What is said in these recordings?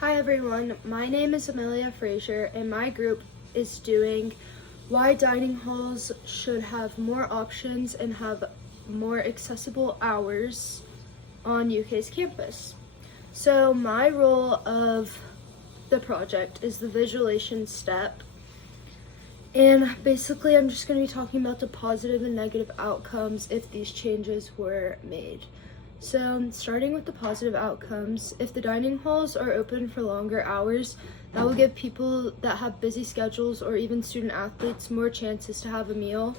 Hi everyone, my name is Amelia Frazier and my group is doing why dining halls should have more options and have more accessible hours on UK's campus. So my role of the project is the visualization step, and basically I'm just going to be talking about the positive and negative outcomes if these changes were made. So starting with the positive outcomes, if the dining halls are open for longer hours, that will give people that have busy schedules or even student athletes more chances to have a meal.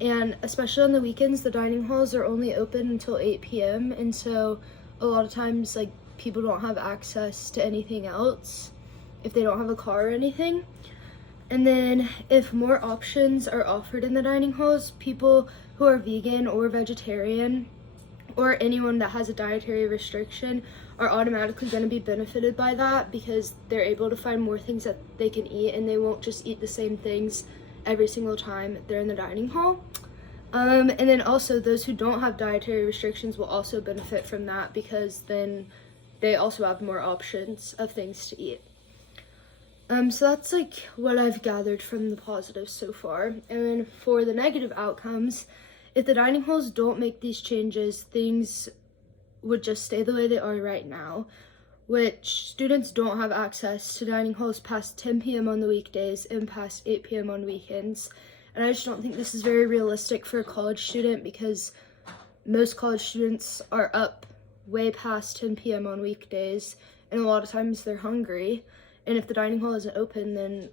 And especially on the weekends, the dining halls are only open until 8 p.m. And so a lot of times people don't have access to anything else if they don't have a car or anything. And then if more options are offered in the dining halls, people who are vegan or vegetarian or anyone that has a dietary restriction are automatically going to be benefited by that because they're able to find more things that they can eat and they won't just eat the same things every single time they're in the dining hall. And then also those who don't have dietary restrictions will also benefit from that because then they also have more options of things to eat. So that's what I've gathered from the positives so far. And then for the negative outcomes, if the dining halls don't make these changes, things would just stay the way they are right now, which students don't have access to dining halls past 10 p.m. on the weekdays and past 8 p.m. on weekends. And I just don't think this is very realistic for a college student because most college students are up way past 10 p.m. on weekdays, and a lot of times they're hungry. And if the dining hall isn't open, then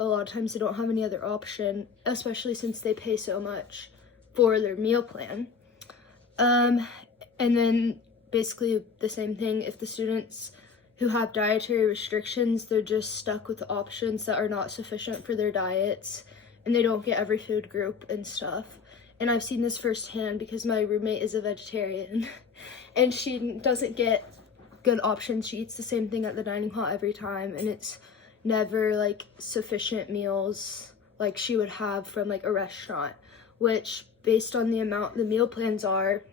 a lot of times they don't have any other option, especially since they pay so much for their meal plan. And then basically the same thing, if the students who have dietary restrictions, they're just stuck with options that are not sufficient for their diets and they don't get every food group and stuff. And I've seen this firsthand because my roommate is a vegetarian and she doesn't get good options. She eats the same thing at the dining hall every time, and it's never sufficient meals like she would have from a restaurant, which based on the amount the meal plans are,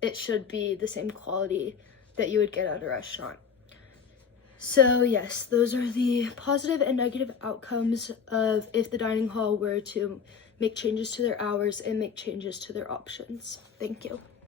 it should be the same quality that you would get at a restaurant. So yes, those are the positive and negative outcomes of if the dining hall were to make changes to their hours and make changes to their options. Thank you.